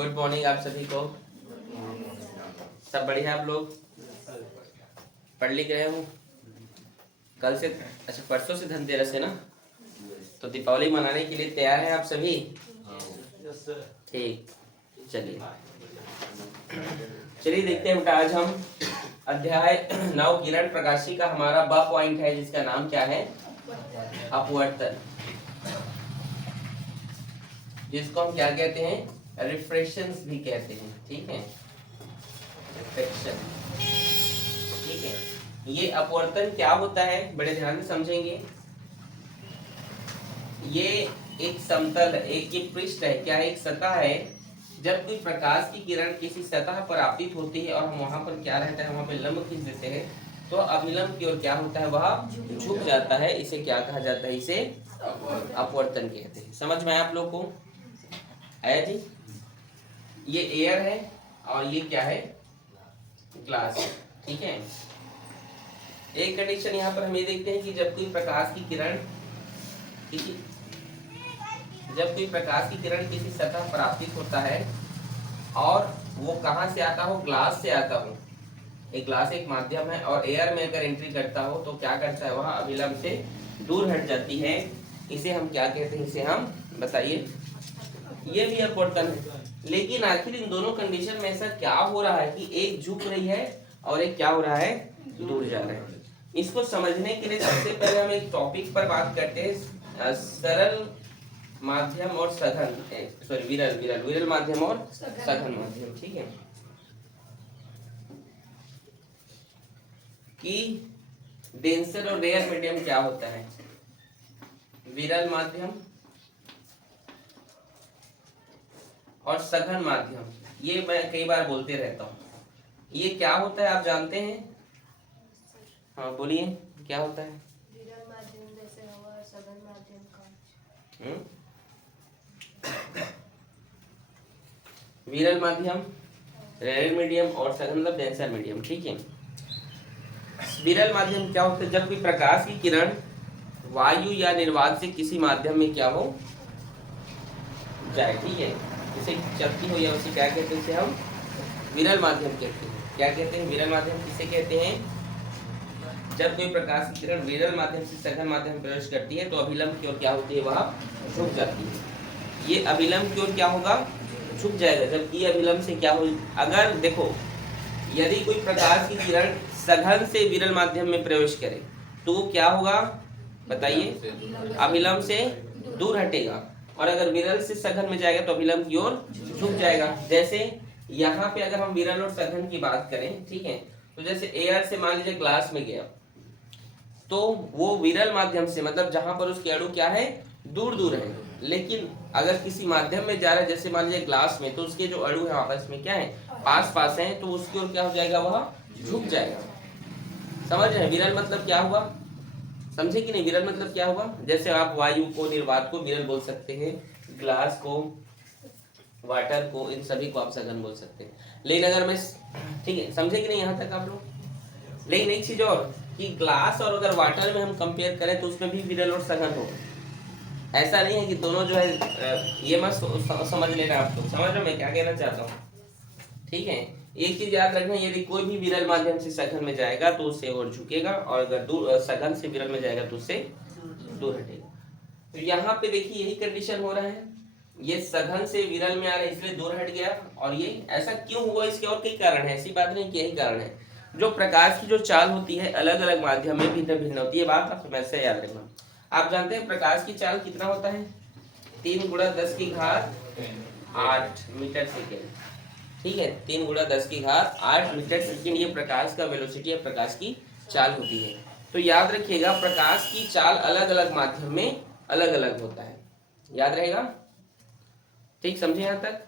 Good morning आप सभी को। सब बढ़िया आप लोग पढ़ लिख रहे हो? कल से अच्छा परसों से धनतेरस है ना, तो दीपावली मनाने के लिए तैयार हैं आप सभी? ठीक, चलिए चलिए देखते हैं बेटा। आज हम अध्याय 9 किरण प्रकाशी का हमारा ब पॉइंट है जिसका नाम क्या है? अपवर्तन, जिसको हम क्या कहते हैं? रिफ्रेक्शंस भी कहते हैं। ठीक है, रिफ्रेक्शन। ठीक है, ये अपवर्तन क्या होता है बड़े ध्यान से समझेंगे। ये एक समतल है, एक ये पृष्ठ है, क्या है? एक सतह है। जब कोई प्रकाश की किरण किसी सतह पर आपतित होती है और हम वहां पर क्या रहता है, वहां पर लंब खींच देते हैं, तो अभिलंब की ओर क्या होता है? वह झुक जाता है। इसे क्या कहा जाता है? इसे अपवर्तन कहते हैं। समझ में आया आप लोग को? आया जी? ये एयर है और ये क्या है? ग्लास है। ठीक है, एक कंडीशन यहाँ पर हम ये देखते हैं कि जब कोई प्रकाश की किरण किसी सतह पर आपतित होता है और वो कहाँ से आता हो? ग्लास से आता हो। एक ग्लास एक माध्यम है और एयर में अगर एंट्री करता हो तो क्या करता है? वह अभिलंब से दूर हट जाती है। इसे हम क्या कहते हैं? इसे हम बताइए। ये भी अपवर्तन है, लेकिन आखिर इन दोनों कंडीशन में ऐसा क्या हो रहा है कि एक झुक रही है और एक क्या हो रहा है? दूर जा रहा है। इसको समझने के लिए सबसे पहले हम एक टॉपिक पर बात करते हैं, सरल माध्यम और सघन, सॉरी विरल माध्यम और सघन माध्यम। ठीक है, कि डेंसर और रेयर मीडियम क्या होता है? विरल माध्यम और सघन माध्यम, ये मैं कई बार बोलते रहता हूँ। ये क्या होता है आप जानते हैं? हाँ बोलिए, क्या होता है? विरल माध्यम जैसे हवा, सघन माध्यम कांच। विरल माध्यम, रेयर मीडियम और सघन मतलब डेंसर मीडियम। ठीक है, विरल माध्यम क्या होता है? जब कोई प्रकाश की किरण वायु या निर्वात से किसी माध्यम में क्या हो जाए। ठीक है, जैसे चलती हो या उसे क्या कहते हैं? उसे हम विरल माध्यम कहते हैं। क्या कहते हैं? विरल माध्यम किसे कहते हैं? जब कोई प्रकाश की किरण विरल माध्यम से सघन माध्यम में प्रवेश करती है तो अभिलंब की ओर क्या होती है? वह झुक जाती है। ये अभिलंब की ओर क्या होगा? झुक जाएगा। जबकि अभिलंब से क्या हो? अगर देखो, यदि कोई प्रकाश की किरण सघन से विरल माध्यम में प्रवेश करे तो वो क्या होगा बताइए? अभिलंब से दूर हटेगा। और अगर विरल से सघन में जाएगा तो अभिलंब की ओर झुक जाएगा। जैसे यहाँ पे अगर हम विरल और सघन की बात करें, ठीक है, तो जैसे एयर से मान लीजिए ग्लास में गया तो वो विरल माध्यम से, मतलब जहां पर उसके अणु क्या है? दूर दूर है। लेकिन अगर किसी माध्यम में जा रहा है, जैसे मान लीजिए ग्लास में, तो उसके जो अणु है आपस में क्या है? पास पास है, तो उसकी ओर क्या हो जाएगा? वह झुक जाएगा। समझ रहे हैं? विरल मतलब क्या हुआ? समझे कि नहीं? विरल मतलब क्या हुआ? जैसे आप वायु को, निर्वात को विरल बोल सकते हैं, ग्लास को, वाटर को, इन सभी को आप सघन बोल सकते हैं। लेकिन अगर मैं, ठीक है, समझे कि नहीं यहाँ तक आप लोग? लेकिन एक चीज और कि ग्लास और अगर वाटर में हम कंपेयर करें तो उसमें भी विरल और सघन होगा। ऐसा नहीं है कि दोनों जो है, ये मत समझ लेना आप लोग। समझ रहे मैं क्या कहना चाहता हूँ? ठीक है, एक चीज याद रखना, यदि कोई भी विरल माध्यम से सघन में जाएगा तो उससे और झुकेगा, और अगर दूर सघन से विरल में जाएगा तो उससे दूर हटेगा। तो यहाँ पे देखिए यही कंडीशन हो रहा है। ये सघन से विरल में आ रहा है इसलिए दूर हट गया। और ये ऐसा क्यों हुआ? इसके और कई कारण है, ऐसी बात नहीं कि यही कारण है। जो प्रकाश की जो चाल होती है अलग अलग माध्यम में भिन्न भिन्न होती है। बात आप हमेशा याद रखना। आप जानते हैं प्रकाश की चाल कितना होता है? 3 × 10⁸ मीटर सेकेंड। ठीक है, 3 × 10⁸ मीटर सेकेंड ये प्रकाश का वेलोसिटी है, प्रकाश की चाल होती है। तो याद रखिएगा, प्रकाश की चाल अलग अलग माध्यम में अलग अलग होता है। याद रहेगा? ठीक, समझे यहाँ तक?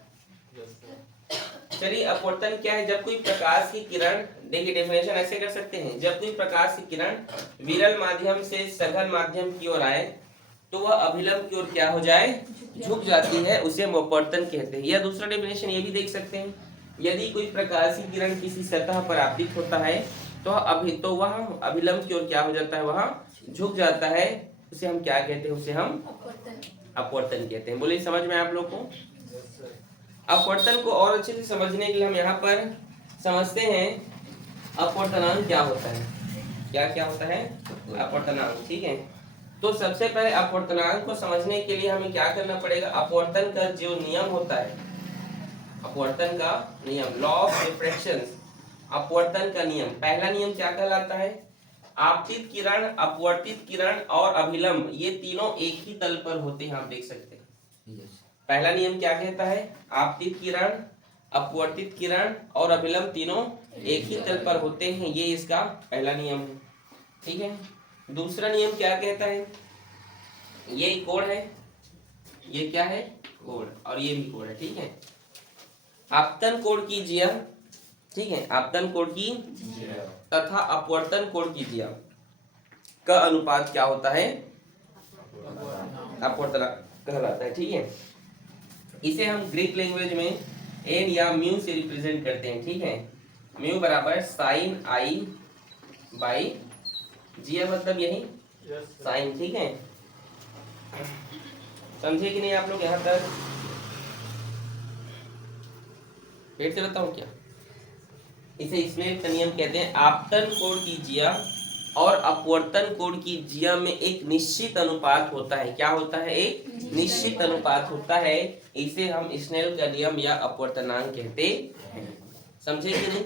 चलिए, अपवर्तन क्या है? जब कोई प्रकाश की किरण, देखिए डेफिनेशन ऐसे कर सकते हैं, जब कोई प्रकाश की किरण विरल माध्यम से सघन माध्यम की ओर आए तो वह अभिलंब की ओर क्या हो जाए? झुक जाती है, उसे हम अपवर्तन कहते हैं। या दूसरा डेफिनेशन ये भी देख सकते हैं, यदि कोई प्रकाश की किरण किसी सतह पर आपतित होता है तो वह अभिलंब की ओर क्या हो जाता है? वह झुक जाता है। उसे हम क्या कहते हैं? उसे हम अपवर्तन कहते हैं। बोलिए, समझ में आप लोग को? अपवर्तन को और अच्छे से समझने के लिए हम यहाँ पर समझते हैं अपवर्तनांक क्या होता है। क्या क्या होता है अपवर्तनांक, ठीक है। तो सबसे पहले अपवर्तनांक को समझने के लिए हमें क्या करना पड़ेगा, अपवर्तन का जो नियम होता है, अपवर्तन का नियम, लॉ ऑफ रिफ्रैक्शन, अपवर्तन का नियम, पहला नियम क्या कहलाता है, आपतित किरण, अपवर्तित किरण और अभिलंब ये तीनों एक ही तल पर होते हैं, आप देख सकते हैं। पहला नियम क्या कहता है, आपतित किरण, अपवर्तित किरण और अभिलंब तीनों एक ही तल पर होते हैं, ये इसका पहला नियम है, ठीक है। दूसरा नियम क्या कहता है, ये कोण है, ये क्या है कोण, और ये भी कोण है, ठीक है। आपतन कोण कीजिए, ठीक है, आपतन कोण की तथा अपवर्तन कोण कीजिए का अनुपात क्या होता है, अपवर्तन कहलाता है, ठीक है। इसे हम ग्रीक लैंग्वेज में एन या म्यू से रिप्रेजेंट करते हैं, ठीक है। म्यू बराबर साइन आई बाई जी, मतलब यही साइन, ठीक है। समझे कि नहीं आप लोग यहाँ तक, फिर से बताऊं क्या, इसे स्नेल का नियम कहते हैं। आपतन कोण की जिया और अपवर्तन कोण की जिया में एक निश्चित अनुपात होता है, क्या होता है, एक निश्चित अनुपात होता है, इसे हम स्नेल का नियम या अपवर्तनांक कहते हैं। समझे कि नहीं।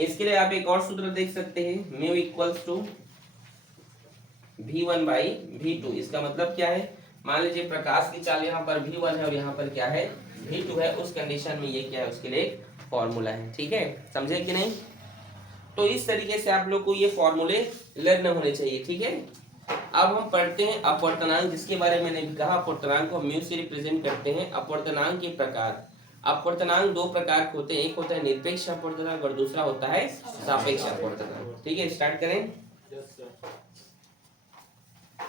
इसके लिए आप एक और सूत्र देख सकते हैं, mu equals to V1 by V2। इसका मतलब क्या है, मान लीजिए प्रकाश की चाल यहाँ पर V1 है और यहाँ पर क्या है V2 है, उस कंडीशन में ये क्या है, उसके लिए एक फॉर्मूला है, ठीक है। समझे कि नहीं। तो इस तरीके से आप लोग को ये फॉर्मूले लर्न होने चाहिए, ठीक है। अब हम पढ़ते हैं अपवर्तनांक, जिसके बारे में मैंने भी कहा, अपवर्तनांक को म्यू से रिप्रेजेंट करते हैं। अपवर्तनांक के प्रकार, अपवर्तनांक दो प्रकार के होते हैं, एक होता है निरपेक्ष अपवर्तनांक और दूसरा होता है सापेक्ष अपवर्तनांक, ठीक है। स्टार्ट करें,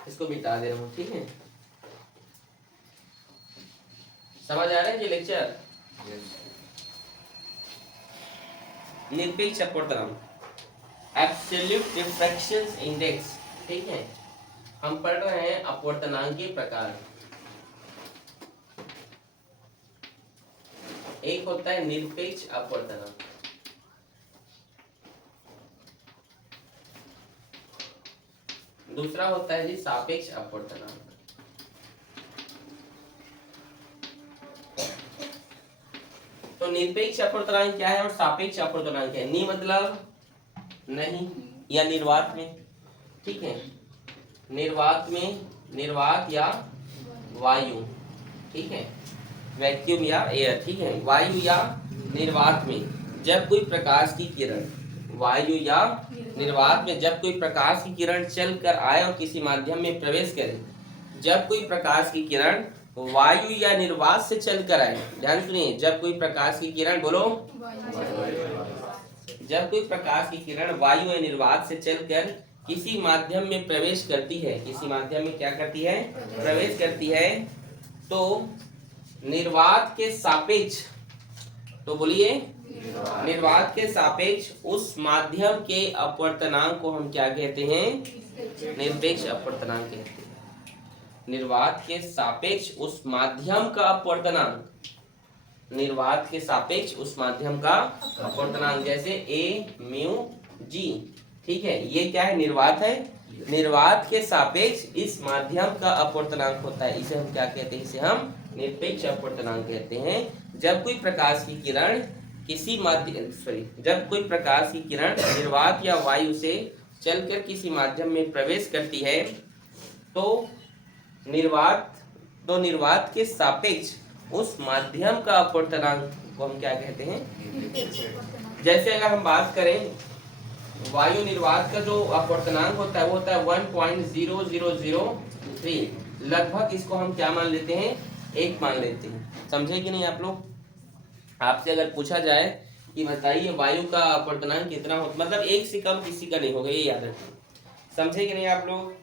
इसको मिटा दे रहा हूँ, ठीक है। समझ आ रहा है ये लेक्चर। निरपेक्ष अपवर्तनांक, एब्सोल्यूट रिफ्रैक्शन इंडेक्स, ठीक है। हम पढ़ रहे हैं अपवर्तनांक के प्रकार। एक होता है निरपेक्ष अपवर्तनांक, दूसरा होता है जी सापेक्ष अपवर्तनांक। तो निरपेक्ष अपवर्तनांक क्या है और सापेक्ष अपवर्तनांक क्या है। नि मतलब नहीं या निर्वात में, ठीक है, निर्वात में, निर्वात या वायु, ठीक है, वैक्यूम या एयर, ठीक है। वायु या निर्वात में जब कोई प्रकाश की किरण, वायु या निर्वात में जब कोई प्रकाश की किरण चल कर आए और किसी माध्यम में प्रवेश करे, जब कोई प्रकाश की किरण वायु या निर्वात से चल कर आए, ध्यान सुनिए, जब कोई प्रकाश की किरण, बोलो, जब कोई प्रकाश की किरण वायु या निर्वात से चलकर किसी माध्यम में प्रवेश करती है, किसी माध्यम में क्या करती है, प्रवेश करती है, तो निर्वात के सापेक्ष, तो बोलिए, निर्वात के सापेक्ष उस माध्यम के अपवर्तनांक को हम क्या कहते हैं, निरपेक्ष अपवर्तनांक कहते हैं। निर्वात के सापेक्ष उस माध्यम का अपवर्तनांक, निर्वात के सापेक्ष उस माध्यम का अपवर्तनांक, जैसे ए म्यू जी, ठीक है, ये क्या है, निर्वात है, निर्वात के सापेक्ष इस माध्यम का अपवर्तनांक होता है, इसे हम क्या कहते हैं, इसे हम निरपेक्ष अपवर्तनांक कहते हैं। जब कोई प्रकाश की किरण किसी माध्यम, जब कोई प्रकाश की किरण निर्वात या वायु से चलकर किसी माध्यम में प्रवेश करती है, तो निर्वात के सापेक्ष उस माध्यम का अपवर्तनांक को हम क्या कहते हैं। जैसे अगर हम बात करें वायु निर्वात का जो अपवर्तनांक होता है वो होता है 1.0003, लगभग इसको हम क्या मान लेते हैं, 1 मान लेते हैं। समझे कि नहीं आप लोग। आपसे अगर पूछा जाए कि बताइए वायु का अपवर्तनांक कितना हो, मतलब 1 से कम किसी का नहीं होगा, ये याद रखिए। समझे कि नहीं आप लोग।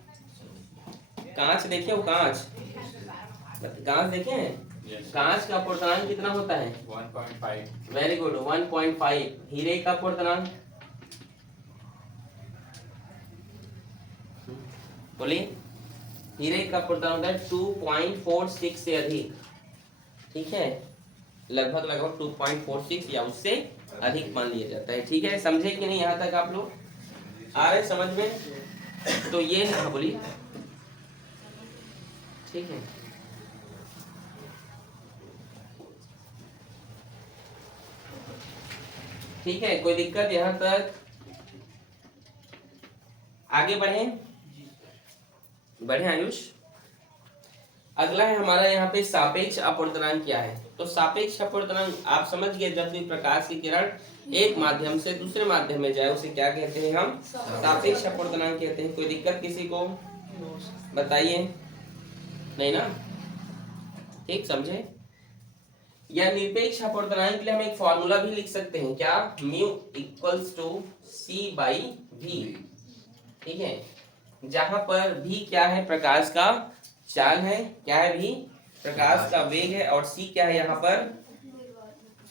कांच देखे हो, कांच देखे हैं, कांच का अपवर्तनांक कितना होता है, 1.5। Very good, 1.5। हीरे का अपवर्तनांक बोलिए, हीरे का अपवर्तनांक होता है 2.46 से अधिक, ठीक है। लगभग लगभग 2.46 या उससे अधिक मान लिया जाता है। ठीक है, समझे कि नहीं? यहाँ तक आप लोग आ रहे समझ में? तो ये है, बोलिए। ठीक है, ठीक है, कोई दिक्कत यहाँ तक? आगे बढ़े, बढ़े आयुष। अगला है हमारा यहाँ पे सापेक्ष अपवर्तनांक क्या है। तो सापेक्ष अपवर्तनांक आप समझ गए, जब भी प्रकाश की किरण एक माध्यम से दूसरे माध्यम में जाए उसे क्या कहते हैं? हम सापेक्ष अपवर्तनांक कहते हैं। कोई दिक्कत किसी को? बताइए, नहीं ना? ठीक, समझे? या निरपेक्ष अपवर्तनांक के लिए हम एक फॉर्मूला भी लिख सकते हैं, क्या? Mu equals to c by v. ठीक है, जहां पर भी क्या है? प्रकाश का चाल है। क्या है? भी प्रकाश का वेग है। और सी क्या है यहाँ पर?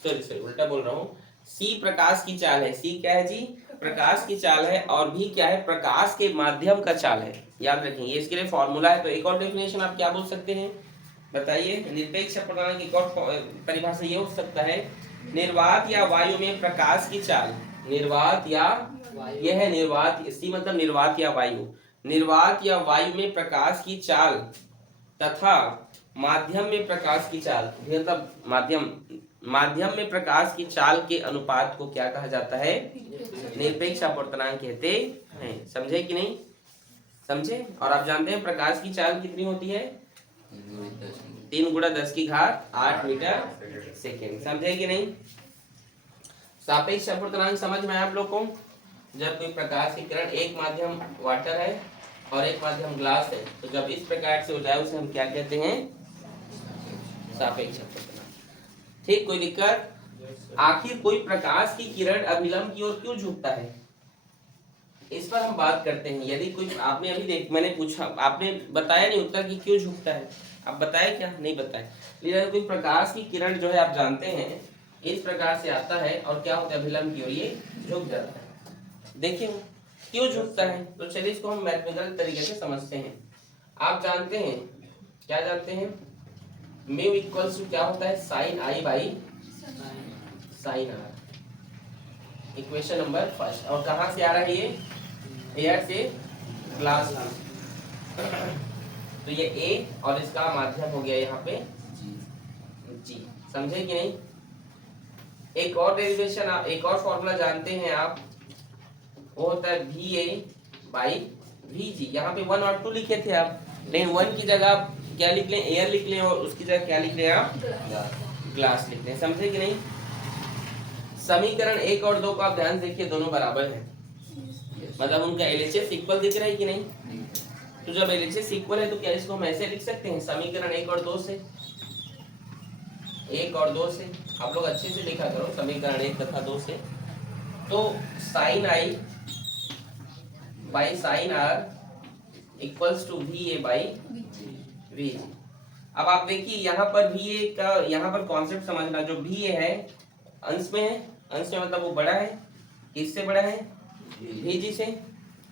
सॉरी उल्टा बोल रहा हूँ। सी प्रकाश की चाल है। सी क्या है जी? प्रकाश की चाल है। और भी क्या है? प्रकाश के माध्यम का चाल है। याद रखेंगे, इसके लिए फॉर्मूला है। तो एक और डेफिनेशन आप क्या बोल सकते हैं? बताइए। निरपेक्ष अपवर्तनांक की एक और परिभाषा ये हो सकता है, निर्वात या वायु में प्रकाश की चाल। निर्वात या, यह है निर्वात, सी मतलब निर्वात या वायु। निर्वात या वायु में प्रकाश की चाल तथा माध्यम में प्रकाश की चाल, मतलब माध्यम में प्रकाश की चाल के अनुपात को क्या कहा जाता है? निरपेक्ष अपवर्तनांक कहते हैं। समझे कि नहीं? समझे? और आप जानते हैं प्रकाश की चाल कितनी होती है? 3 × 10⁸ मीटर सेकेंड। समझे कि नहीं? सापेक्ष अपवर्तनांक समझ में आया आप लोग को? जब कोई प्रकाश की किरण, एक माध्यम वाटर है और एक माध्यम ग्लास है, तो जब इस प्रकार से हो जाए उसे हम क्या कहते हैं? सापेक्ष अपवर्तनांक। ठीक, कोई दिक्कत? आखिर कोई प्रकाश की किरण अभिलंब की ओर क्यों झुकता है, इस पर हम बात करते हैं। यदि कोई, आपने अभी मैंने पूछा, आपने बताया नहीं उत्तर कि क्यों झुकता है। आप बताए क्या? नहीं बताए। लेकिन कोई प्रकाश की किरण जो है आप जानते हैं इस प्रकार से आता है और क्या होता है? अभिलंब की ओर ये झुक जाता है। देखिए क्यों झुकता है, तो चलिए इसको हम मैथमेटिकल तरीके से समझते हैं। आप जानते हैं, क्या जानते हैं? म्यू इक्वल्स टू क्या होता है? Sine i by sine r. Equation number first. और कहाँ से आ रहा है ये? एयर से ग्लास। तो ये ए और इसका माध्यम हो गया यहाँ पे जी। समझे कि नहीं? एक और डेरिवेशन, एक और फॉर्मूला जानते हैं आप, वो होता है वी ए बाई वी जी। यहाँ पे 1 और 2 लिखे थे आप, लेकिन 1 की जगह आप क्या लिख लें? एयर लिख लें, और उसकी जगह क्या लिख लें आप? ग्लास लिख लें। समझे कि नहीं? समीकरण 1 और 2 को आप ध्यान देखिए, दोनों बराबर हैं, मतलब उनका एलएचएस इक्वल दिख रहा है कि नहीं? तो जब एलएचएस इक्वल है तो क्या इसको हम ऐसे लिख सकते हैं? समीकरण 1 और 2 से, 1 और 2 से। आप लोग अच्छे से लिखा करो, समीकरण 1 तथा 2 से। तो sine i by sine r equals to v a by v. अब आप देखिए यहाँ पर वी ए का, यहाँ पर कॉन्सेप्ट समझना, जो वी ए है अंश में है, अंश में मतलब वो बड़ा है, किससे बड़ा है? वी जी से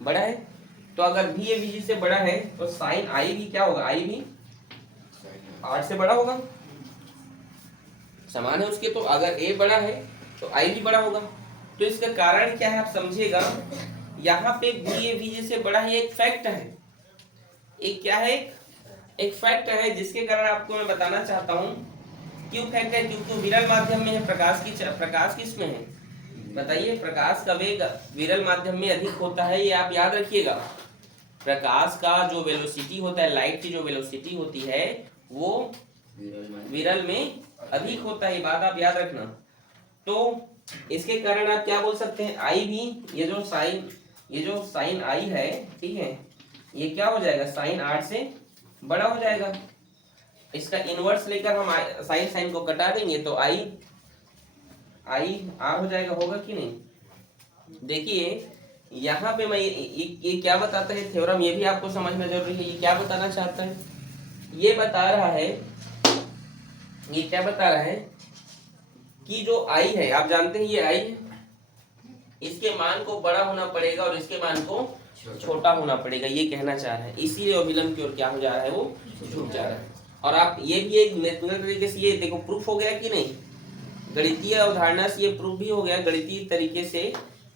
बड़ा है। तो अगर वी ए वी जी से बड़ा है तो साइन आई भी क्या होगा? आई भी आर से बड़ा होगा, समान है उसके। तो अगर ए बड़ा है तो आई भी बड़ा होगा। तो इसका कारण क्या है आप समझिएगा, यहाँ पे वी ए वी जी से बड़ा है, एक फैक्ट है। एक क्या है? एक फैक्ट है, जिसके कारण आपको मैं बताना चाहता हूँ क्यों फैक्ट है। क्योंकि विरल माध्यम में है, प्रकाश किसमें है? बताइए। प्रकाश का वेग विरल माध्यम में अधिक होता है, ये आप याद रखिएगा। प्रकाश का जो वेलोसिटी होता है, लाइट की जो वेलोसिटी होती है, वो विरल में अधिक होता है, ये बात आप याद रखना। तो इसके कारण आप क्या बोल सकते हैं? आई भी, ये जो साइन आई है, ठीक है, ये क्या हो जाएगा? साइन आर से बड़ा हो जाएगा। इसका इनवर्स लेकर हम साइन को कटा देंगे तो आई आर हो जाएगा। होगा कि नहीं? देखिए यहाँ पे मैं ये क्या बताता है थ्योरम, ये भी आपको समझना जरूरी है। ये क्या बताना चाहता है? ये बता रहा है, ये क्या बता रहा है कि जो आई है, आप जानते हैं ये आई है, इसके मान को बड़ा होना पड़ेगा और इसके मान को छोटा होना पड़ेगा, ये कहना चाह रहा है। इसीलिए अभिलंब की ओर क्या हो जा रहा है? वो झुक जा रहा है। और आप ये भी एक मैथमेटिकल तरीके से ये देखो, प्रूफ हो गया कि नहीं? गणितीय अवधारणा से ये प्रूव भी हो गया गणितीय तरीके से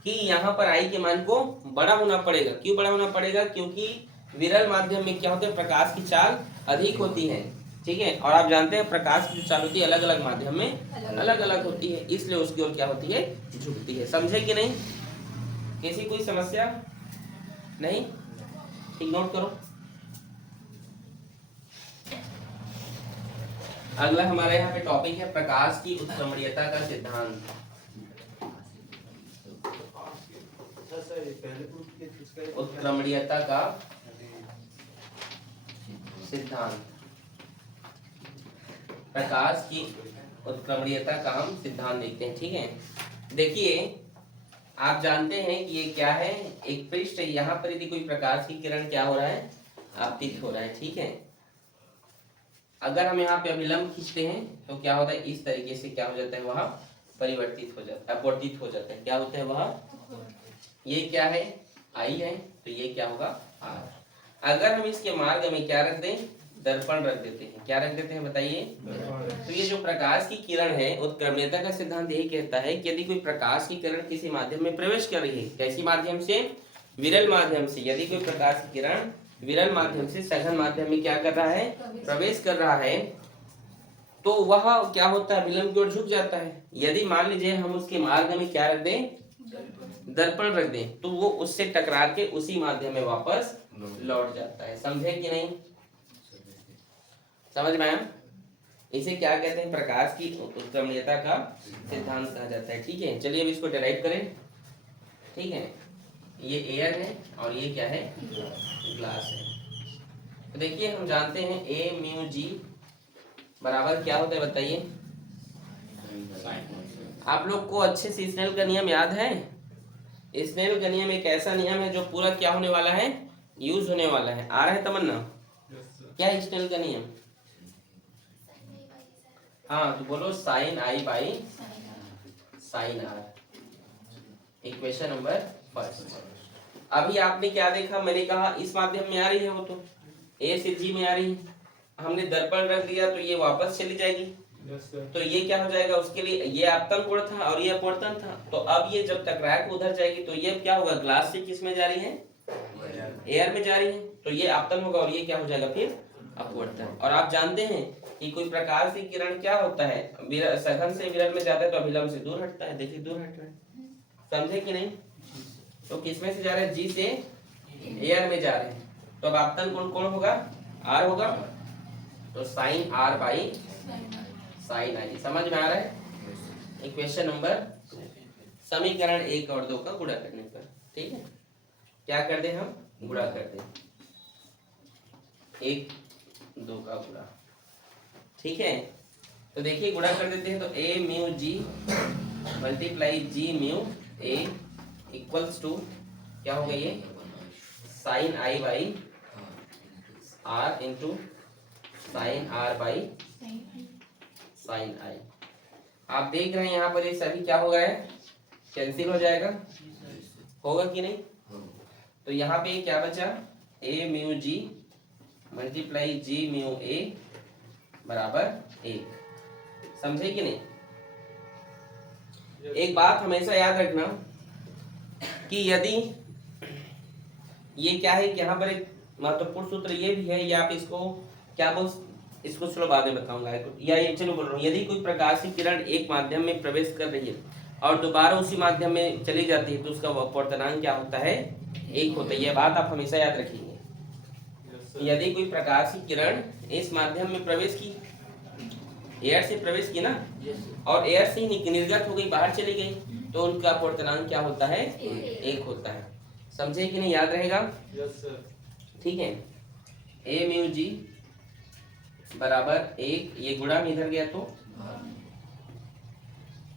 कि यहाँ पर आई के मान को बड़ा होना पड़ेगा। क्यों बड़ा होना पड़ेगा? क्योंकि विरल माध्यम में क्या होता है, प्रकाश की चाल अधिक होती है, ठीक है। और आप जानते हैं प्रकाश की जो चाल होती है अलग अलग माध्यम में अलग अलग होती है, इसलिए उसकी ओर क्या होती है, झुकती है। समझे कि नहीं? किसी कोई समस्या नहीं? ठीक, नोट करो। अगला हमारा यहाँ पे टॉपिक है प्रकाश की उत्क्रमणीयता का सिद्धांत। उत्क्रमणीयता का सिद्धांत, प्रकाश की उत्क्रमणीयता का हम सिद्धांत देखते हैं, ठीक है। देखिए आप जानते हैं कि ये क्या है, एक पृष्ठ है, यहाँ पर यदि कोई प्रकाश की किरण क्या हो रहा है, आपतित हो रहा है, ठीक है। अगर हम यहाँ पे अभिलंब खींचते हैं तो क्या होता है, इस तरीके से क्या हो जाता है, वह परिवर्तित हो जाता है, अपवर्तित हो जाता है। क्या होता है वह, ये क्या है, आई है, तो ये क्या होगा, आर। अगर हम इसके मार्ग में क्या रख दें, दर्पण रख देते हैं। क्या रख देते हैं बताइए? तो ये जो प्रकाश की किरण है, उत्क्रमणीयता का सिद्धांत यही कहता है कि यदि कोई प्रकाश की किरण किसी माध्यम में प्रवेश कर रही है, कैसी माध्यम से, विरल माध्यम से, यदि कोई प्रकाश की किरण विरल माध्यम से सघन माध्यम में क्या कर रहा है, प्रवेश कर रहा है, तो वह क्या होता है, विलंब की ओर झुक जाता है। यदि मान लीजिए हम उसके मार्ग में क्या रख दें, दर्पण रख दें, तो वो उससे टकरा के उसी माध्यम में वापस लौट जाता है। समझे कि नहीं? समझ में आया? इसे क्या कहते हैं, प्रकाश की उत्क्रमणीयता का सिद्धांत कहा जाता है, ठीक है। चलिए अब इसको डिराइव करें, ठीक है। ये एयर है और ये क्या है, ग्लास है। तो देखिए हम जानते हैं ए म्यू जी बराबर क्या होता है बताइए? आप लोग को अच्छे से स्नेल का नियम याद है? स्नेल का नियम एक ऐसा नियम है जो पूरा क्या होने वाला है, यूज होने वाला है। आ रहा है तमन्ना? क्या है स्नेल का नियम? हाँ तो बोलो, sine i by sine r, equation number first. अभी आपने क्या देखा, मैंने कहा इस माध्यम में आ रही है, वो तो ए से जी में आ रही है, हमने दर्पण रख दिया तो ये वापस चली जाएगी। तो ये क्या हो जाएगा, उसके लिए ये आपतन कोण था और ये अपवर्तन था। तो अब ये जब टकरा के उधर जाएगी तो ये क्या होगा, ग्लास से किस में जा रही है, एयर में जा रही है, तो ये आपतन होगा और ये क्या हो जाएगा फिर अपवर्तन। और आप जानते हैं कि कोई प्रकाश की किरण क्या होता है, सघन से विरल में जाता है तो अभिलंब से दूर हटता है। देखिए दूर हट रहा है, समझे कि नहीं? तो किसमें से जा रहे हैं, जी से एयर में जा रहे हैं, तो अब आपतन कोण कौन होगा, आर होगा, तो साइन आर बाई साइन आई। समझ में आ रहा है? इक्वेशन नंबर, समीकरण 1 और 2 का गुणा करने पर, ठीक है। क्या कर दे, हम गुणा कर दे, 1 2 का गुणा, ठीक है। तो देखिए गुणा कर देते हैं, तो A mu G multiply G mu A equals to क्या हो गया, ये sine i by r into sine r by sine i. आप देख रहे हैं यहाँ पर ये सभी क्या हो गया है, कैंसिल हो जाएगा, होगा कि नहीं? तो यहाँ पे क्या बचा, ए mu G multiply G mu ए बराबर 1। समझे कि नहीं? एक बात हमेशा याद रखना कि यदि ये क्या है कि यहाँ पर एक महत्वपूर्ण सूत्र ये भी है, ये आप इसको क्या बोल, इसको चलो बाद में बताऊंगा, या ये चलो बोल रहा हूँ, यदि कोई प्रकाश की किरण एक माध्यम में प्रवेश कर रही है और दोबारा उसी माध्यम में चली जाती है तो उसका अपवर्तनांक क्या होता है, 1 होता है। यह बात आप हमेशा याद रखेंगे। यदि कोई प्रकाश की किरण इस माध्यम में प्रवेश की, एयर से प्रवेश की ना, और एयर से ही निर्गत हो गई, बाहर चली गई, तो उनका अपवर्तनांक क्या होता है, 1 होता है। समझे कि नहीं? याद रहेगा? ठीक है। ए म्यू जी बराबर 1, ये गुणा में इधर गया तो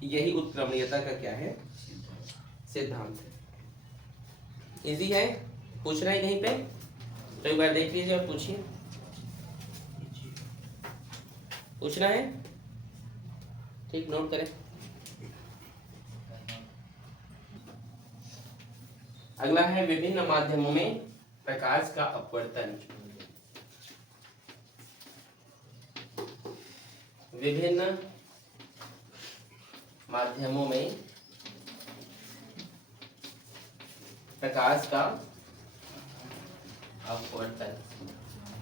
यही उत्क्रमणीयता का क्या है, सिद्धांत है। इजी है, पूछ रहा है कहीं पे तो एक बार देख लीजिए और पूछिए, पूछना है, ठीक, नोट करें। अगला है विभिन्न माध्यमों में प्रकाश का अपवर्तन। विभिन्न माध्यमों में प्रकाश का अपवर्तन।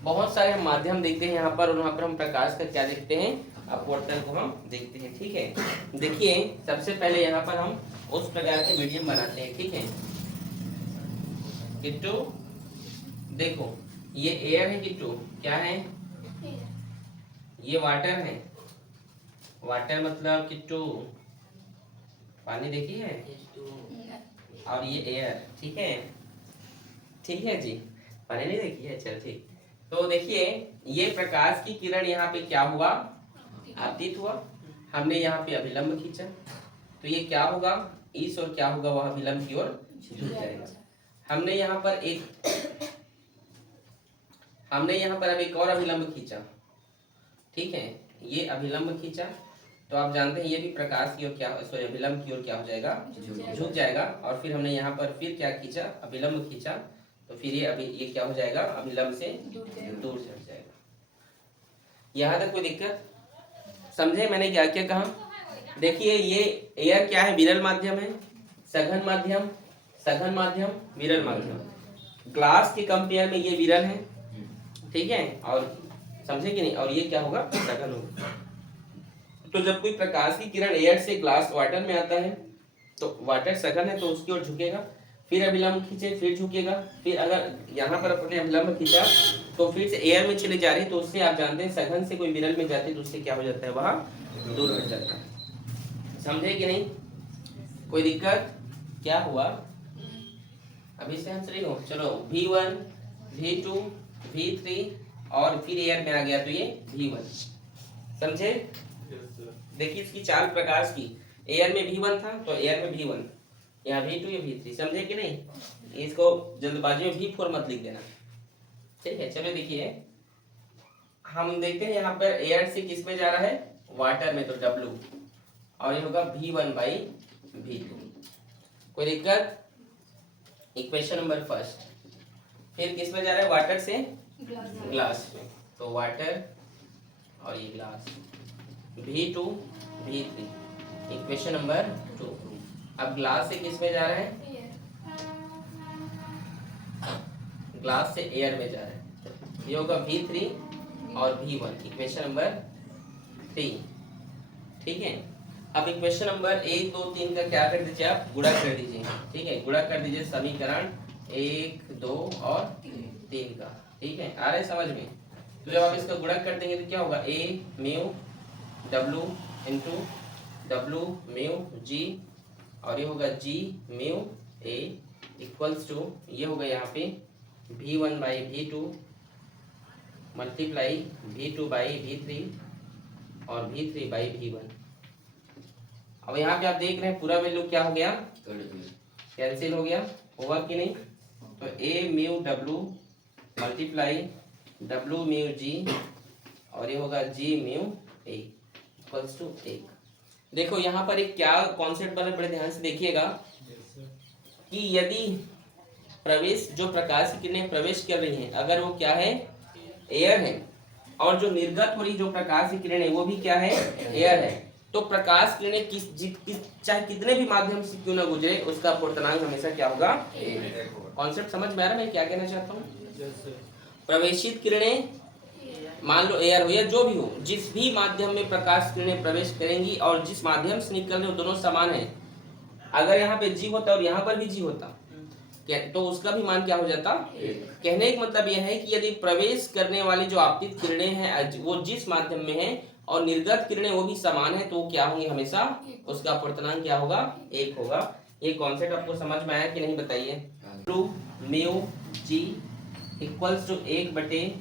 बहुत सारे हम माध्यम देखते हैं यहाँ पर, और वहाँ पर हम प्रकाश का क्या देखते हैं, अपवर्तन को हम देखते हैं। ठीक है, देखिए सबसे पहले यहाँ पर हम उस प्रकार के मीडियम बनाते हैं। ठीक है किट्टू, देखो ये एयर है किट्टू, क्या है, ये वाटर है। वाटर मतलब किट्टू पानी देखी है, और ये एयर। ठीक है, ठीक है जी, पानी नहीं देखी है, चल ठीक। तो देखिए ये प्रकाश की किरण यहाँ पे क्या हुआ, आपतित हुआ। हमने यहाँ पे अभिलंब खींचा, तो ये क्या होगा, इस और क्या होगा, वह अभिलंब की ओर झुक जाएगा। हमने यहाँ पर अब एक और अभिलंब खींचा। ठीक है, ये अभिलंब खींचा, तो आप जानते हैं ये भी प्रकाश की ओर क्या, सॉरी अभिलंब की ओर क्या हो जाएगा, झुक जाएगा। और फिर हमने यहाँ पर फिर क्या खींचा, अभिलंब खींचा, तो फिर ये क्या हो जाएगा, अभिलंब से दूर चल जाएगा। यहाँ तक कोई दिक्कत समझे मैंने क्या क्या कहा। देखिए ये एयर क्या है, विरल माध्यम है, सघन माध्यम विरल माध्यम। ग्लास के कंपेयर में ये विरल है। ठीक है, और समझे कि नहीं, और ये क्या होगा, सघन होगा। तो जब कोई प्रकाश की किरण एयर से ग्लास वाटर में आता है, तो वाटर सघन है तो उसकी ओर झुकेगा, फिर अभिलंब खींचे फिर झुकेगा, फिर अगर यहाँ पर अपने अभिलंब खींचा तो फिर से एयर में चले जा रही है, तो उससे आप जानते हैं सघन से कोई विरल में जाती है तो उससे क्या हो जाता है, वह दूर हट जाता है। समझे कि नहीं, कोई दिक्कत, क्या हुआ, अभी से हंस रही हो। चलो V1 V2 V3 और फिर एयर में आ गया तो ये V1। समझे, देखिए इसकी चाल प्रकाश की, एयर में V1 था तो एयर में V1, यहाँ V2 या V3। समझे कि नहीं, इसको जल्दबाजी में V4 मत लिख देना। ठीक है, चलो देखिए हम देखते हैं यहाँ पर एयर से किस में जा रहा है, वाटर में, तो W, और ये होगा V1/V2। कोई दिक्कत, इक्वेशन नंबर फर्स्ट। फिर किस में जा रहा है, वाटर से ग्लास में, तो वाटर और ये glass, V2 V3, equation number 2। अब ग्लास से किस में जा रहा है, ग्लास से एयर में जा रहा है, ये होगा V3 और V1, इक्वेशन नंबर 3। ठीक है, अब इक्वेशन नंबर 1 2 3 का क्या कर दीजिए, आप गुणा कर दीजिए। ठीक है, गुणा कर दीजिए समीकरण 1 2 और 3 का। ठीक है, आ रहा है समझ में। तो जब आप इसका गुणा कर देंगे तो क्या होगा, A mu W into W mu G, और ये होगा G mu A equals to, ये होगा यहाँ पे V1/V2 मल्टीप्लाई V2/V3 और V3/V1। अब यहाँ पे आप देख रहे हैं पूरा वैल्यू क्या हो गया, कैंसिल हो गया, होगा कि नहीं। तो A mu W multiply W mu G, और ये होगा G mu A equals to 1। देखो यहाँ पर एक क्या कॉन्सेप्ट बना, बड़े ध्यान से देखिएगा कि यदि प्रवेश, जो प्रकाश की किरणें प्रवेश कर रही हैं, अगर वो क्या है, एयर है, और जो निर्गत हो रही जो प्रकाश की किरणें वो भी क्या है, एयर है, तो प्रकाश किरणें चाहे कितने भी माध्यम से क्यों ना गुजरे, उसका अपवर्तनांक हमेशा क्या होगा, कॉन्सेप्ट समझ में आ रहा है मैं क्या कहना चाहता हूँ। प्रवेशित किरणें मान लो एयर हो या जो भी हो, जिस भी माध्यम में प्रकाश किरणें प्रवेश करेंगी और जिस माध्यम से निकल रहे वो दोनों समान है। अगर यहाँ पे G होता और यहाँ पर भी G होता तो उसका भी मान क्या हो जाता। कहने का मतलब यह है कि यदि प्रवेश करने वाली जो आपतित किरणें हैं वो जिस माध्यम में है और निर्गत किरणें वो भी समान है, तो क्या होंगी हमेशा, उसका अपवर्तनांक क्या होगा, 1 होगा। ये कॉन्सेप्ट आपको समझ में आया कि नहीं बताइए। टू म्यू G इक्वल्स टू 1/,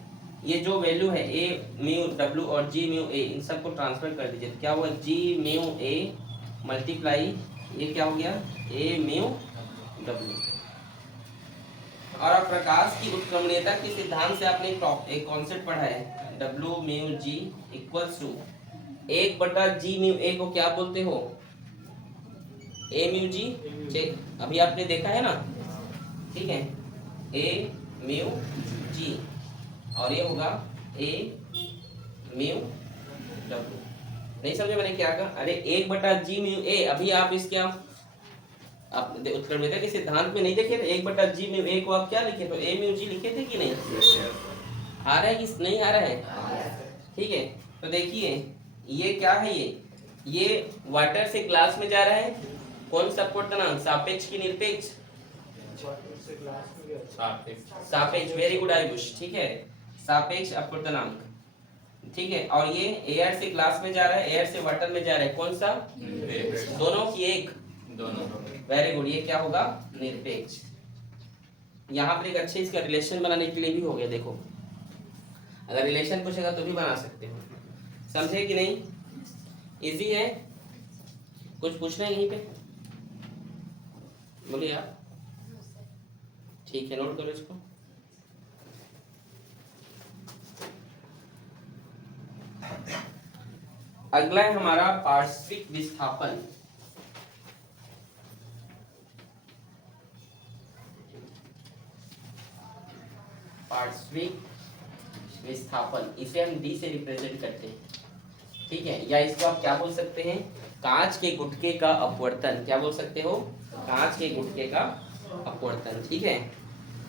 ये जो वैल्यू है A म्यू W और G म्यू A, इन सबको ट्रांसफर कर दीजिए, क्या हुआ, G म्यू A मल्टीप्लाई, ये क्या हो गया, A म्यू W। और अब प्रकाश की उत्क्रमणीयता के सिद्धांत से आपने एक कॉन्सेप्ट पढ़ा है, W mu G equals to 1/G mu A को क्या बोलते हो, A म्यू G। चेक, अभी आपने देखा है ना, ठीक है, A म्यू G, और ये होगा A म्यू W। नहीं समझे मैंने क्या कहा? अरे 1/g/a, अभी आप इसके आप उत्क्रमणियता के सिद्धांत में नहीं देखे थे 1/g/a को आप क्या लिखे तो a/g लिखे थे कि नहीं? आ रहा है कि नहीं आ रहा है? ठीक है, तो देखिए ये क्या है, ये वाटर से ग्लास में जा रहा है, कौन सा अपवर्तनांक? सापेक्ष की निरपेक्ष? सापेक्ष, वेरी गुड आयुष, ठीक है, सापेक्ष अपवर्तनांक, ठीक है। और ये एयर से ग्लास में जा रहा है, एयर से वाटर में जा रहा है, कौन सा? दोनों की एक? दोनों। वेरी गुड, ये क्या होगा? निरपेक्ष। यहाँ पर एक अच्छे इसका रिलेशन बनाने के लिए भी हो गया, देखो अगर रिलेशन पूछेगा तो भी बना सकते हो, समझे कि नहीं? इजी है, कुछ पूछना है यहीं पे? बोलिए आप। ठीक है, नोट करो इसको। अगला है हमारा पार्श्विक विस्थापन। पार्श्विक विस्थापन, इसे हम डी से रिप्रेजेंट करते हैं, ठीक है, या इसको आप क्या बोल सकते हैं? कांच के गुटके का अपवर्तन। क्या बोल सकते हो? कांच के गुटके का अपवर्तन, ठीक है,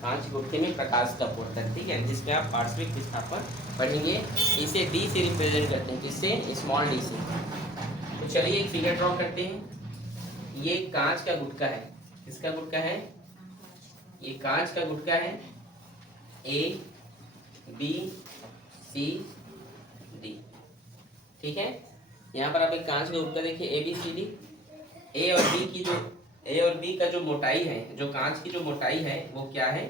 कांच के गुटके में प्रकाश का अपवर्तन, ठीक है, जिसमें आप पार्श्विक विस्थापन पढ़ेंगे। इसे डी से रिप्रेजेंट करते हैं, किससे? स्मॉल डी से। तो चलिए एक फिगर ड्रॉ करते हैं। ये कांच का गुटका है, किसका गुटका है? ये कांच का गुटका है, ए बी सी डी, ठीक है। यहाँ पर आप एक कांच का गुटका देखिए, ए बी सी डी। ए और बी का जो मोटाई है, जो कांच की जो मोटाई है वो क्या है?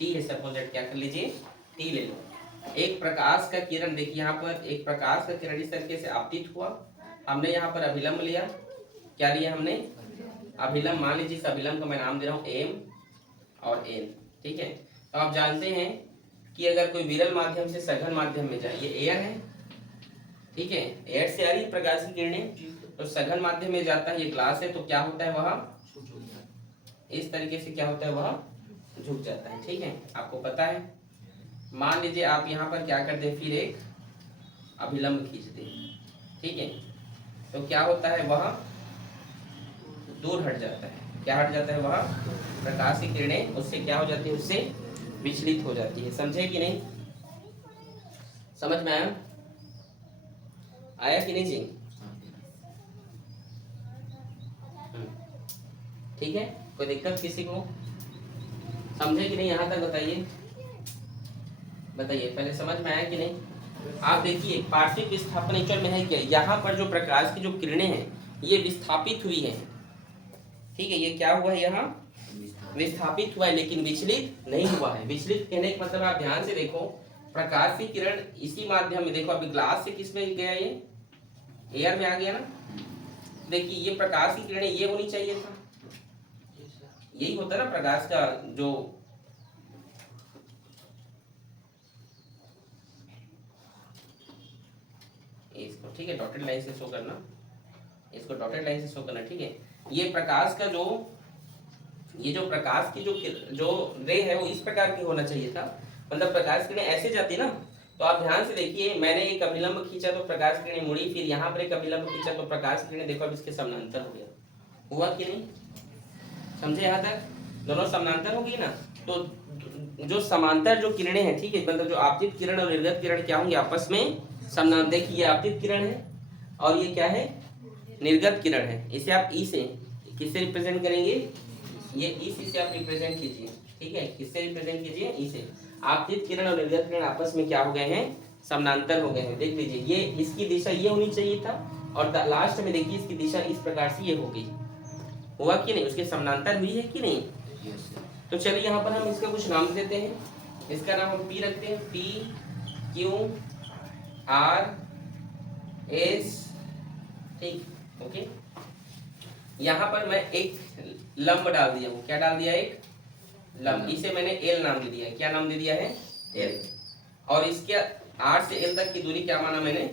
टी है। सपोज दैट क्या कर लीजिए, टी ले लो। एक प्रकाश का किरण, देखिए यहाँ पर एक प्रकाश का किरण इस तरीके से आपतित हुआ, हमने यहाँ पर अभिलंब लिया। क्या लिया हमने? अभिलंब। मान लीजिए इस अभिलंब का मैं नाम दे रहा हूँ एम और एन, ठीक है। तो आप जानते हैं कि अगर कोई विरल माध्यम से सघन माध्यम में जाए, ये एयर है, ठीक है, एयर से आ रही प्रकाश की किरणें, तो सघन माध्यम में जाता है, ये ग्लास है, तो क्या होता है वह इस तरीके से क्या होता है, वह झुक जाता है, ठीक है, आपको पता है। मान लीजिए आप यहाँ पर क्या कर दे, फिर एक अभिलंब खींच दे, ठीक है, तो क्या होता है, वह दूर हट जाता है। क्या हट जाता है? वह प्रकाश की किरणें उससे क्या हो जाती है, उससे विचलित हो जाती है। समझे कि नहीं? समझ में आया? आया कि नहीं जी? ठीक है, कोई दिक्कत किसी को? समझे कि नहीं? यहाँ तक बताइए, बताइए पहले समझ में आया कि नहीं? आप देखिए पार्श्विक विस्थापन एक्चुअल में है क्या, यहाँ पर जो प्रकाश की जो किरणें हैं ये विस्थापित हुई है, ठीक है, ये क्या हुआ है, यहाँ विस्थापित हुआ है, लेकिन विचलित नहीं हुआ है। विचलित कहने का मतलब आप ध्यान से देखो, प्रकाश की किरण इसी माध्यम में, देखो अभी ग्लास से किस में गया, ये एयर में आ गया ना। देखिए ये प्रकाश की किरणें ये होनी चाहिए था, यही होता ना प्रकाश का जो इसको, ठीक है, डॉटेड लाइन से शो करना, इसको डॉटेड लाइन से शो करना, ठीक है। ये प्रकाश का जो ये जो प्रकाश की जो रे है वो इस प्रकार की होना चाहिए था, मतलब प्रकाश किरणें ऐसे जाती ना। तो आप ध्यान से देखिए, मैंने एक अभिलंब खींचा तो प्रकाश किरणें मुड़ी, फिर यहाँ पर एक अभिलंब खींचा तो प्रकाश किरणें, देखो अब इसके समानांतर हो गया, हुआ कि नहीं? समझे यहाँ तक? दोनों समानांतर होगी ना, तो जो समांतर जो किरणें हैं, ठीक है, मतलब जो आपतित किरण और निर्गत किरण क्या होंगे, आपस में समानांतर। देखिए आपतित किरण है और ये क्या है, निर्गत किरण है। इसे आप ई से किससे रिप्रेजेंट करेंगे, ये ई से आप रिप्रेजेंट कीजिए, ठीक है, किससे रिप्रेजेंट कीजिए, ई से। आपतित किरण और निर्गत किरण आपस में क्या हो गए हैं, समानांतर हो गए हैं। देख लीजिए, ये इसकी दिशा ये होनी चाहिए था और लास्ट में देखिए इसकी दिशा इस प्रकार से ये हो गई, हुआ कि नहीं? उसके समानांतर हुई है कि नहीं? तो चलिए यहाँ पर हम इसका कुछ नाम देते हैं, इसका नाम हम पी रखते हैं, पी क्यू आर एस, ठीक, ओके। यहाँ पर मैं एक लंब डाल दिया हूँ, क्या डाल दिया, एक लंब, इसे मैंने एल नाम दे दिया है। क्या नाम दे दिया है? एल। और इसके आर से एल तक की दूरी क्या माना मैंने,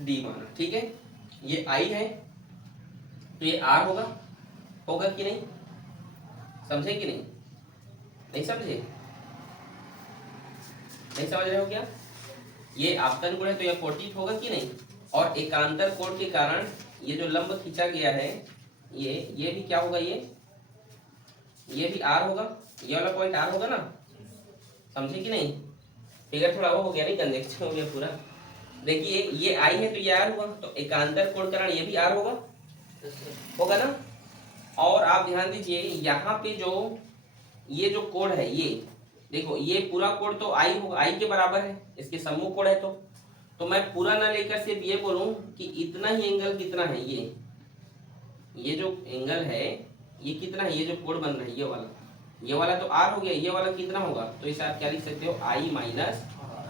डी माना, ठीक है। ये आई है तो ये आर होगा, होगा कि नहीं? समझे कि नहीं? नहीं समझे? नहीं समझ रहे हो क्या? ये आपतन गुण है तो ये 40 होगा कि नहीं? और एकांतर कोण के कारण ये जो लंब खींचा गया है ये भी क्या होगा, ये भी आर होगा, ये वाला पॉइंट आर होगा ना, समझे कि नहीं। फिगर थोड़ा वो हो गया नहीं, कंजेक्शन हो गया पूरा। देखिए ये आई है तो ये आर हुआ, तो एकांतर कोण कारण ये भी आर होगा ना। और आप ध्यान दीजिए यहाँ पे जो ये जो कोण है ये देखो, ये पूरा कोण तो आई होगा, आई के बराबर है, इसके सम्मुख कोण है तो मैं पूरा ना लेकर सिर्फ ये बोलूं कि इतना ही एंगल कितना है, ये जो एंगल है ये कितना है, ये जो कोण बन रहा है ये वाला तो आर हो गया, ये वाला कितना होगा, तो इसे आप क्या लिख सकते हो, आई माइनस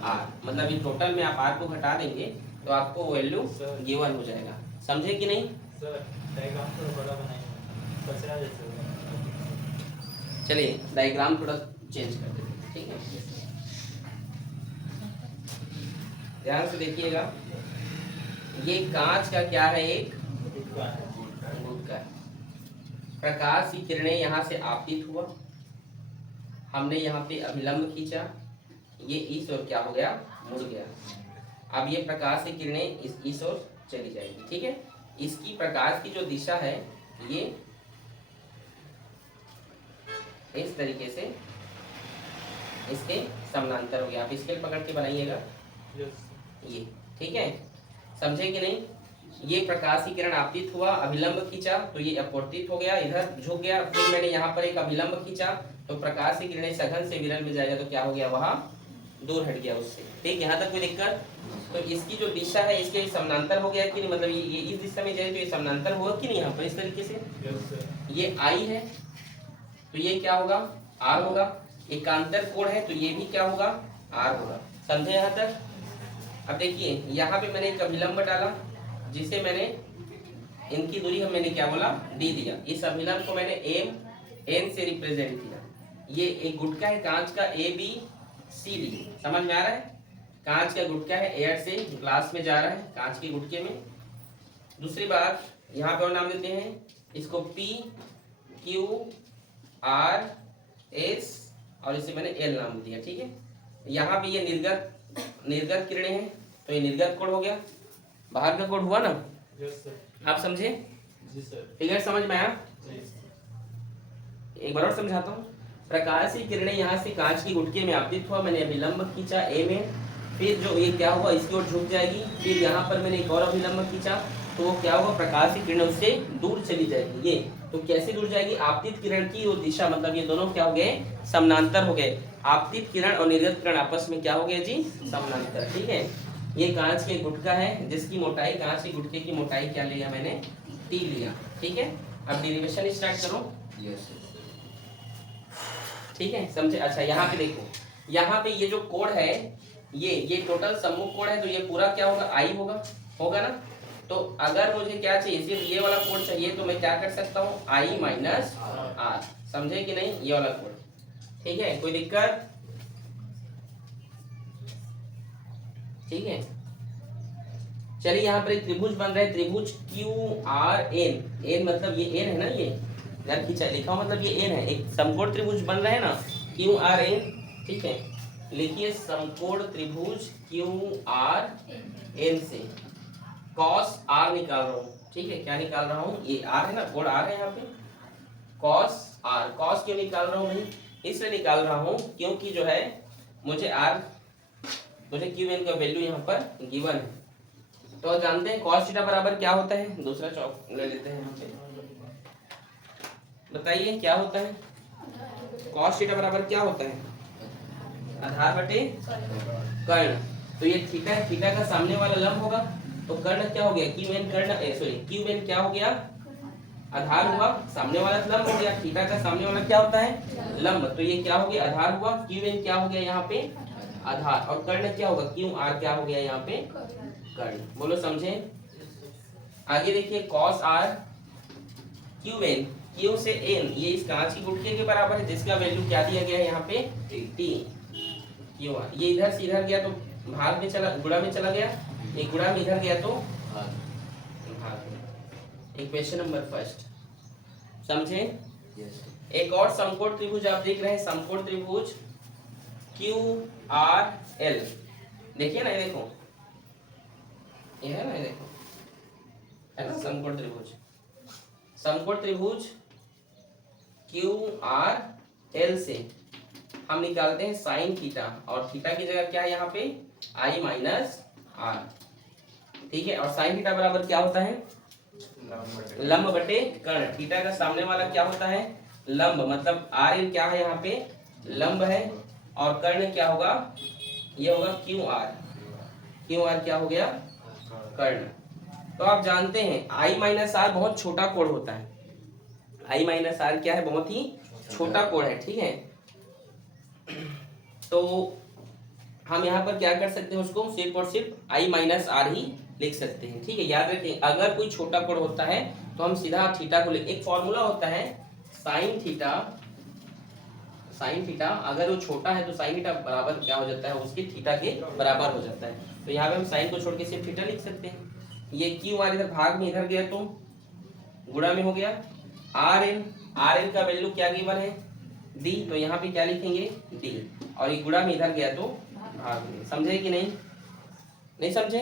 आर। मतलब ये टोटल में आप आर को घटा देंगे तो आपको वैल्यू गिवन हो जाएगा, समझे कि नहीं। सर डायग्राम थोड़ा बड़ा बनाइए, कचरा जैसे हो गया। चलिए डायग्राम थोड़ा चेंज कर देते हैं, ठीक है। ध्यान से देखिएगा, ये कांच का क्या है, एक गुटका है। गुटका। प्रकाश की किरणें यहाँ से आपतित हुआ, हमने यहाँ पे अभिलंब खींचा, ये इस ओर क्या हो गया, मुड़ गया। अब ये प्रकाश की किरणें इस ओर चली जाएगी, ठीक है। इसकी प्रकाश की जो दिशा है ये इस तरीके से इसके समानांतर हो गया। आप स्केल पकड़ के बनाइएगा ये, ठीक है, समझे कि नहीं। ये प्रकाश की किरण आपतित हुआ, अभिलंब खींचा तो ये अपवर्तित हो गया, इधर झुक गया। फिर मैंने यहाँ पर एक अभिलंब खींचा तो प्रकाश की किरणें सघन से विरल में जाएगा तो क्या हो गया, वहां दूर हट गया उससे, ठीक। यहाँ तक कोई दिक्कत। तो इसकी जो दिशा है इसके समानांतर हो गया कि नहीं, मतलब ये इस दिशा में जाए तो ये समानांतर होगा कि नहीं, यहाँ पर इस तरीके से। ये आई है तो ये क्या होगा, आर होगा। एकांतर कोण है तो ये भी क्या होगा, आर होगा, समझे यहाँ तक। अब देखिए यहाँ पे मैंने एक अभिलंब डाला जिसे मैंने इनकी दूरी मैंने क्या बोला, डी दिया। इस अभिलंब को मैंने एम एन से रिप्रेजेंट किया। ये एक गुटका है कांच का, ए बी सी डी, समझ में आ रहा है। कांच का गुटका है, एयर से ग्लास में जा रहा है, कांच के गुटके में। दूसरी बात यहाँ पे और नाम देते हैं इसको पी क्यू आर एस और इसे मैंने एल नाम दिया, ठीक है। यहाँ पे ये निर्गत किरणें हैं तो ये निर्गत कोण हो गया, बाहर का कोण हुआ ना। आप समझे, जी सर। फिगर समझ में आया। जी। एक बार और समझाता हूँ। प्रकाश की किरणें यहाँ से कांच की गुटके में आपतित हुआ, मैंने अभिलंब खींचा ए में, फिर जो ये क्या हुआ इसकी ओर झुक जाएगी। फिर यहाँ पर मैंने एक और अभिलंब खींचा तो वो क्या होगा, प्रकाश की किरण उससे दूर चली जाएगी। ये तो कैसे दूर जाएगी, आपतित किरण की वो दिशा, मतलब ये दोनों क्या हो गए, समानांतर हो गए। आपतित किरण और निर्गत किरण आपस में क्या हो गया जी, समानांतर, ठीक है। ये कांच के गुटका है जिसकी मोटाई, कांच के गुटके की मोटाई क्या लिया मैंने, टी लिया, ठीक है। अब डेरिवेशन स्टार्ट करो, ठीक है, समझे। अच्छा यहाँ पे देखो, यहाँ पे ये जो कोण है ये टोटल सम्मुख कोण है तो ये पूरा क्या होगा, आई होगा ना। तो अगर मुझे क्या चाहिए, सिर्फ ये वाला कोण चाहिए तो मैं क्या कर सकता हूँ, आई माइनस आर, समझे कि नहीं, ये वाला कोण, ठीक है। कोई दिक्कत, ठीक है। चलिए यहाँ पर एक त्रिभुज बन रहा है, त्रिभुज क्यू आर एन, एन मतलब ये एन है ना, ये यार खींचा लिखा हो, मतलब ये एन है। एक समकोण त्रिभुज बन रहा है ना, क्यू आर एन, ठीक है। लिखिए समकोण त्रिभुज क्यू आर एन से कॉस आर निकाल रहा हूँ, ठीक है। क्या निकाल रहा हूँ, ये आर है ना, कोण आर है यहाँ पे, कॉस आर। कॉस क्यों निकाल रहा हूँ भाई, इसलिए निकाल रहा हूँ क्योंकि जो है मुझे क्यू एन का वैल्यू यहाँ पर गिवन है। तो जानते हैं cos थीटा बराबर क्या होता है, दूसरा चौक ले लेते हैं यहाँ पे, बताइए क्या होता है। cos थीटा बराबर क्या होता है, आधार बटे कर्ण। तो ये थीटा है, थीटा का सामने वाला लंब होगा तो कर्ण क्या हो गया, क्यू एन कर्ण, सॉरी क्यू एन क्या हो गया, आधार हुआ, सामने वाला लंब हो गया। थीटा का सामने वाला क्या होता है, लंब, तो ये क्या हो गया, आधार हुआ। क्यू एन क्या हो गया यहाँ पे, आधार, और कर्ण क्या होगा, क्यू आर क्या हो गया यहाँ पे, कर्ण। बोलो समझे। आगे देखिए cos r Q N, Q से एन, ये इस कांच की गुटके के बराबर है जिसका वैल्यू क्या दिया गया है यहाँ पे, टी क्यू आर। ये इधर से इधर गया तो भाग में चला, गुणा में चला गया, ये गुणा में इधर गया तो भाग में। इक्वेशन नंबर फर्स्ट, समझे। एक और समकोण त्रिभुज आप देख रहे हैं, समकोण त्रिभुज क्यू आर एल, देखिए ना, ये देखो ये है ना, ये देखो, है ना समकोण त्रिभुज। समकोण त्रिभुज क्यू आर एल से हम निकालते हैं साइन थीटा, और थीटा की जगह क्या है यहाँ पे आई माइनस आर, ठीक है। और साइन थीटा बराबर क्या होता है, लंब बटे कर्ण। थीटा का सामने वाला क्या होता है, लंब, मतलब आर एल क्या है यहाँ पे लंब है, और कर्ण क्या होगा, ये होगा क्यू आर। क्यू आर क्या हो गया, कर्ण। तो आप जानते हैं आई माइनस आर बहुत छोटा कोण होता है। आई माइनस आर क्या है, बहुत ही छोटा कोण है, ठीक है। तो हम यहाँ पर क्या कर सकते हैं, उसको सिर्फ और सिर्फ आई माइनस आर ही लिख सकते हैं, ठीक है। याद रखें, अगर कोई छोटा कोण होता है तो हम सीधा थीटा को लिख, एक फॉर्मूला होता है साइन थीटा। साइन थीटा अगर वो छोटा है तो साइन थीटा बराबर क्या हो जाता है, उसके थीटा के बराबर हो जाता है। तो यहाँ पे हम साइन को छोड़ के सिर्फ थीटा लिख सकते हैं। ये क्यू आर इधर भाग में इधर गया तो गुणा में हो गया, आर एन का वैल्यू क्या गिवन है, डी, तो यहाँ पे क्या लिखेंगे डी, और ये गुणा में इधर गया तो भाग में। समझे कि नहीं, नहीं समझे?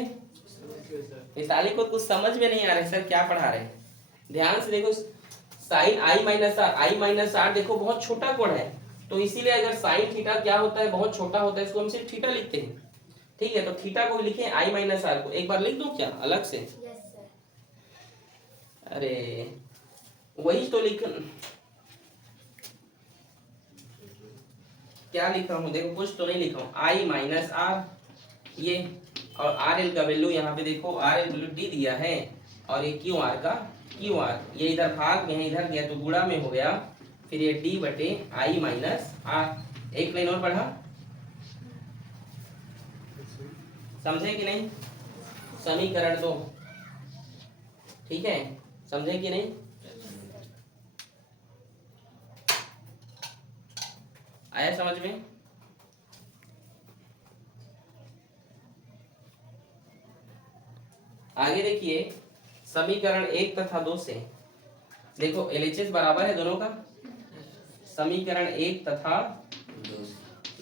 मिसाली को कुछ समझ में नहीं आ रहा है, सर क्या पढ़ा रहे हैं। ध्यान से देखो, साइन आई माइनस आर देखो बहुत छोटा कोण है, तो इसीलिए अगर साइन थीटा क्या होता है, बहुत छोटा होता है, इसको हम सिर्फ थीटा लिखते हैं, ठीक है। तो थीटा को लिखे आई माइनस आर को, एक बार लिख दूं क्या अलग से? Yes sir. अरे वही तो लिख, क्या लिखा हूं देखो, कुछ तो नहीं लिखा हूं, आई माइनस आर ये, और आर एल का वैल्यू यहाँ पे देखो, आर एल वैल्यू डी दिया है, और ये क्यू आर का क्यू आर, ये इधर भाग में है, इधर गया तो गुणा में हो गया, फिर ये डी बटे आई माइनस आर। एक लाइन और पढ़ा, समझे कि नहीं? समीकरण 2, ठीक है, समझे कि नहीं? आया समझ में? आगे देखिए, समीकरण 1 तथा 2 से देखो एलएचएस बराबर है दोनों का, समीकरण 1 तथा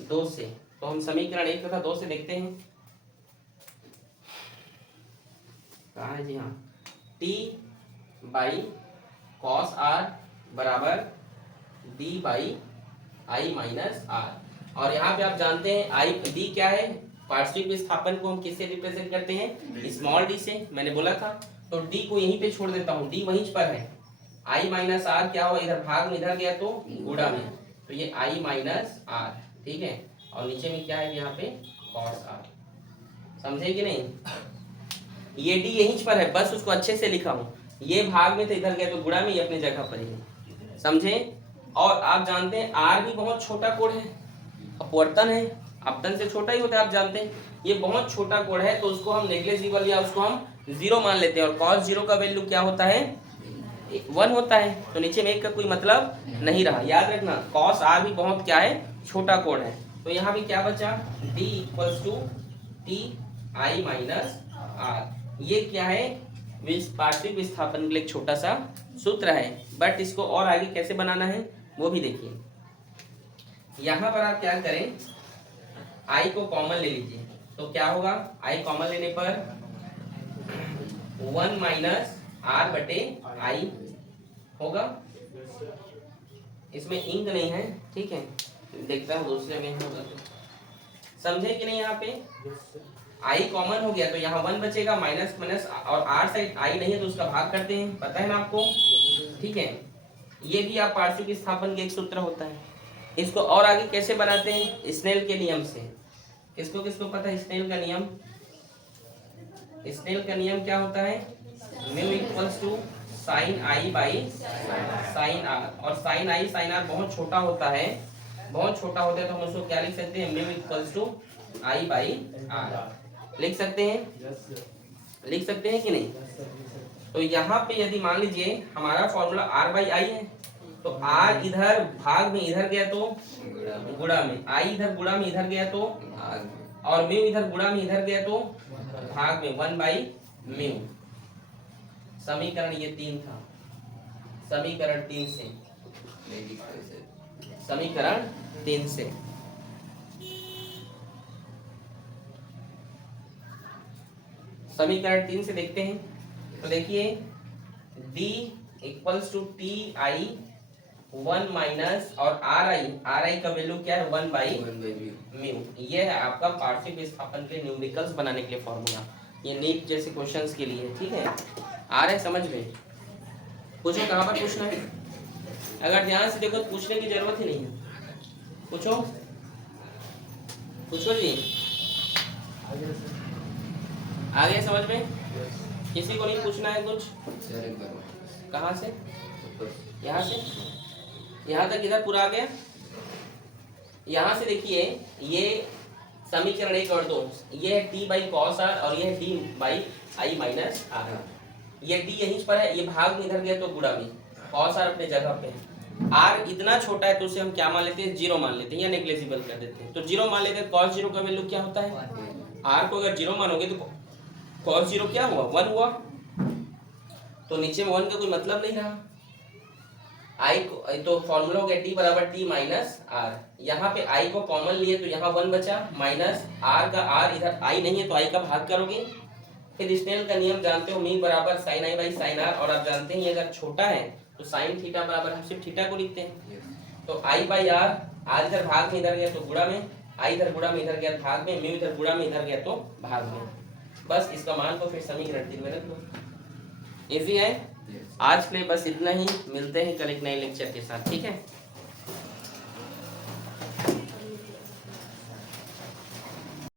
2 से, तो हम समीकरण 1 तथा 2 से देखते हैं, कहाँ है जी, हाँ, टी बाई कॉस आर बराबर d by i minus r. और यहाँ पे आप जानते हैं आई डी क्या है, पार्श्विक विस्थापन को हम किससे रिप्रेजेंट करते हैं, स्मॉल डी से, मैंने बोला था। तो डी को यहीं पे छोड़ देता हूँ, डी वहीं पर है। आई माइनस आर क्या हुआ, इधर भाग में इधर गया तो गुणा में, तो ये आई माइनस आर, ठीक है। और नीचे में क्या है यहाँ पे कॉस आर, समझे कि नहीं? ये डी यहीं पर है, बस उसको अच्छे से लिखा हूँ, ये भाग में तो इधर गया तो गुणा में, ये अपनी जगह पर ही है, समझे? और आप जानते हैं आर भी बहुत छोटा कोण है, अपवर्तन है, अपतन से छोटा ही होता है, आप जानते हैं ये बहुत छोटा कोण है, तो उसको हम नेग्लिजिबल या उसको हम जीरो मान लेते हैं। और कॉस जीरो का वैल्यू क्या होता है, 1 होता है, तो नीचे में 1 का कोई मतलब नहीं रहा। याद रखना, कॉस आर भी बहुत क्या है, छोटा कोण है। तो यहाँ भी क्या बचा, d equals to t i minus r. ये क्या है, पार्श्विक विस्थापन के लिए एक छोटा सा सूत्र है, बट इसको और आगे कैसे बनाना है वो भी देखिए। यहाँ पर आप क्या करें, आई को कॉमन ले लीजिए, तो क्या होगा, आई कॉमन लेने पर 1 माइनस आर बटे आई होगा। इसमें इंक नहीं है, ठीक है, देखता हूँ दूसरे में होगा तो, समझे कि नहीं? यहाँ पे आई कॉमन हो गया तो यहाँ 1 बचेगा, माइनस माइनस, और आर साइड आई नहीं है तो उसका भाग करते हैं, पता है ना आपको, ठीक है। ये भी आप पार्श्विक विस्थापन के एक सूत्र होता है। इसको और आगे कैसे बनाते हैं, स्नेल के नियम से। किसको किसको पता है स्नेल का नियम? स्नेल का नियम क्या होता है, mu equals to sine i by sine r. और साइन आई साइन आर बहुत छोटा होता है, बहुत छोटा होता है, तो हम उसको क्या लिख सकते हैं, mu equals to i by r लिख सकते हैं, लिख सकते हैं कि नहीं? तो यहाँ पे यदि मान लीजिए हमारा फॉर्मूला r बाई आई है, तो r इधर भाग में इधर गया तो गुणा में, i इधर गुणा में इधर गया तो, और म्यू इधर गुणा में इधर गया तो भाग में 1 बाई म्यू। समीकरण ये 3 था, समीकरण 3 से, समीकरण 3 से समीकरण 3 से देखते हैं। तो देखिए d equals to t i 1 minus और आर आई का वैल्यू क्या है 1 बाई म्यू। ये है आपका पार्शियल विस्थापन के न्यूमेरिकल्स बनाने के लिए फॉर्मूला। ये नीट जैसे क्वेश्चंस के लिए, ठीक है। आ रहे समझ में? पूछो कहाँ पर पूछना है। अगर ध्यान से देखो तो पूछने की जरूरत ही नहीं है। पूछो पूछो जी। आगे से आ गया समझ में? यस किसी को नहीं पूछना है कुछ? कहाँ से? यहाँ से? यहाँ तक इधर पूरा आ गया। यहाँ से देखिए ये समीकरण 1 और 2, ये है टी बाई कॉस आर और ये है d by i minus r. ये डी यहीं पर है, ये भाग में इधर गया तो गुणा में, कॉस आर अपने जगह पे है। आर इतना छोटा है तो उसे हम क्या मान लेते हैं, जीरो मान लेते हैं या नेग्लिजिबल कर देते हैं। तो जीरो मान लेते हैं। कॉस जीरो का वैल्यू क्या होता है? आर को अगर जीरो मानोगे तो कॉस जीरो क्या हुआ? 1 हुआ। तो नीचे में 1 का कोई मतलब नहीं रहा। आई को तो फॉर्मूला हो गया टी बराबर टी माइनस आर। यहाँ पे आई को कॉमन लिए तो यहाँ 1 बचा, माइनस आर का आर, इधर आई नहीं है तो आई का भाग करोगे। फिर स्नेल का नियम जानते हो, मी बराबर sine i by sine r. और आप जानते हैं ये अगर छोटा है तो साइन थीटा बराबर हम सिर्फ थीटा को लिखते हैं। तो आई बाई आर, आर इधर भाग में इधर गया तो गुणा में, आई इधर गुणा में इधर गया भाग में, म्यू इधर गुणा में इधर गया तो भाग में। बस इसका मान को फिर समीकरण 3 में रख दो। इजी है। आज के लिए बस इतना ही, मिलते हैं कल एक नए लेक्चर के साथ, ठीक है।